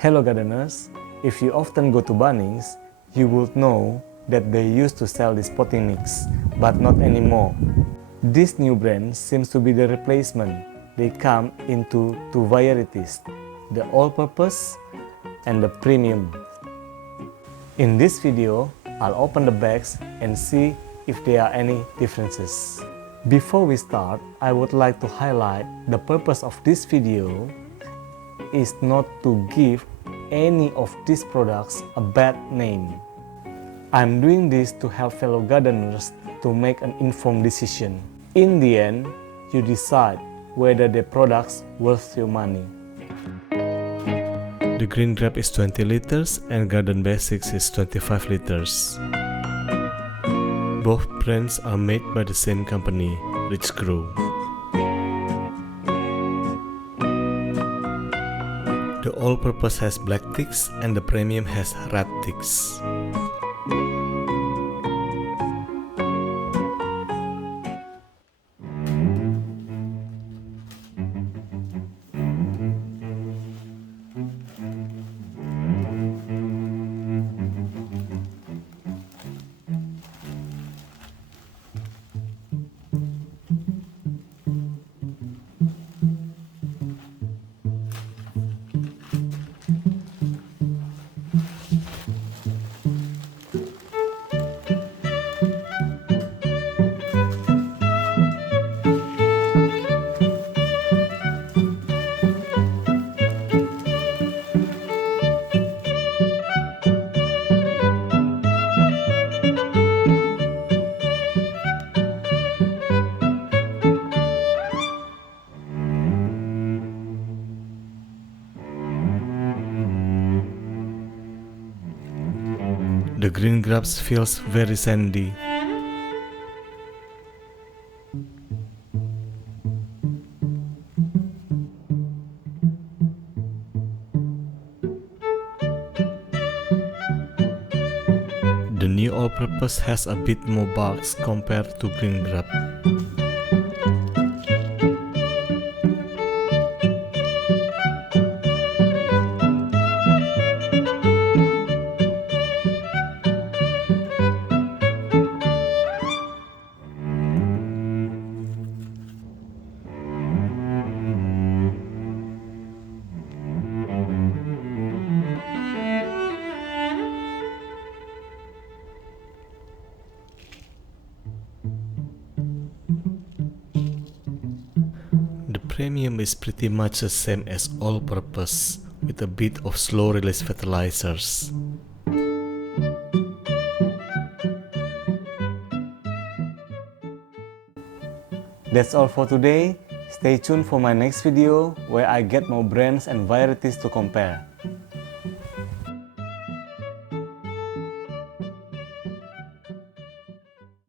Hello gardeners, if you often go to Bunnings, you would know that they used to sell this potting mix, but not anymore. This new brand seems to be the replacement. They come into two varieties, the all-purpose and the premium. In this video, I'll open the bags and see if there are any differences. Before we start, I would like to highlight the purpose of this video is not to give any of these products a bad name. I'm doing this to help fellow gardeners to make an informed decision. In the end, you decide whether the products worth your money. The Green Grub is 20 liters and Garden Basics is 25 liters. Both brands are made by the same company, Green Grub. The all-purpose has black ticks and the premium has red ticks. The Green Grub feels very sandy. The new all-purpose has a bit more bugs compared to Green Grub. Premium is pretty much the same as all-purpose, with a bit of slow-release fertilizers. That's all for today. Stay tuned for my next video where I get more brands and varieties to compare.